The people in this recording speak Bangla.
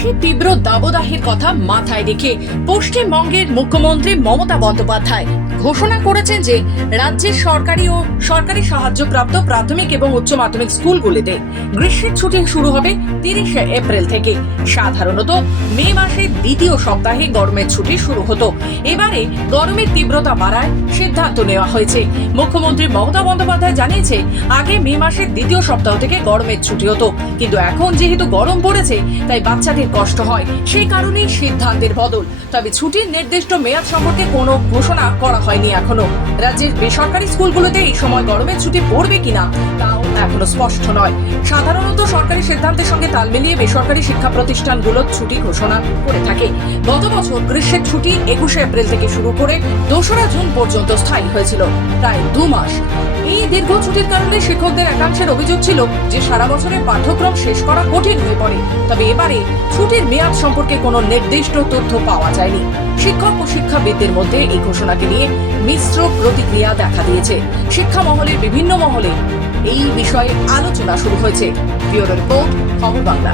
গ্রীষ্মের তীব্র দাবদাহের কথা মাথায় রেখে পশ্চিমবঙ্গের মুখ্যমন্ত্রী মমতা বন্দ্যোপাধ্যায় ঘোষণা করেছেন যে রাজ্যের সরকারি ও সরকারি সাহায্যপ্রাপ্ত প্রাথমিক এবং উচ্চ মাধ্যমিক স্কুলগুলিতে গ্রীষ্মের ছুটি শুরু হবে 30শে এপ্রিল থেকে। সাধারণত মে মাসের দ্বিতীয় সপ্তাহে গরমের ছুটি শুরু হতো। এবারে গরমের তীব্রতা বাড়ায় সিদ্ধান্ত নেওয়া হয়েছে। মুখ্যমন্ত্রী মমতা বন্দ্যোপাধ্যায় জানিয়েছে, আগে মে মাসের দ্বিতীয় সপ্তাহ থেকে গরমের ছুটি হতো, কিন্তু এখন যেহেতু গরম পড়েছে তাই বাচ্চাদের কষ্ট হয়, সেই কারণেই সিদ্ধান্তের বদল। তবে ছুটির নির্দিষ্ট মেয়াদ সম্পর্কে কোনো ঘোষণা করা হয়নি এখনো। রাজ্যের বেসরকারি স্কুলগুলোতে এই সময় গরমের ছুটি পড়বে কিনা তাও এখনো স্পষ্ট নয়। সাধারণত সরকারি সিদ্ধান্তের সঙ্গে তাল মিলিয়ে বেসরকারি শিক্ষা প্রতিষ্ঠানগুলো ছুটি ঘোষণা করে থাকে। গত বছর গ্রীষ্মের ছুটি 21শে এপ্রিল থেকে শুরু করে 2রা জুন পর্যন্ত স্থায়ী হয়েছিল, প্রায় 2 মাস। এই দীর্ঘ ছুটির কারণে শিক্ষকদের একাংশের অভিযোগ ছিল যে সারা বছরের পাঠ্যক্রম শেষ করা কঠিন হয়ে পড়ে। তবে এবারে ছুটির মেয়াদ সম্পর্কে কোনো নির্দিষ্ট তথ্য পাওয়া যায়নি। শিক্ষক ও শিক্ষাবিদদের মধ্যে এই ঘোষণাকে নিয়ে মিশ্র প্রতিক্রিয়া দেখা দিয়েছে। শিক্ষা মহলের বিভিন্ন মহলে এই বিষয়ে আলোচনা শুরু হয়েছে। ব্যুরো রিপোর্ট, খবর বাংলা।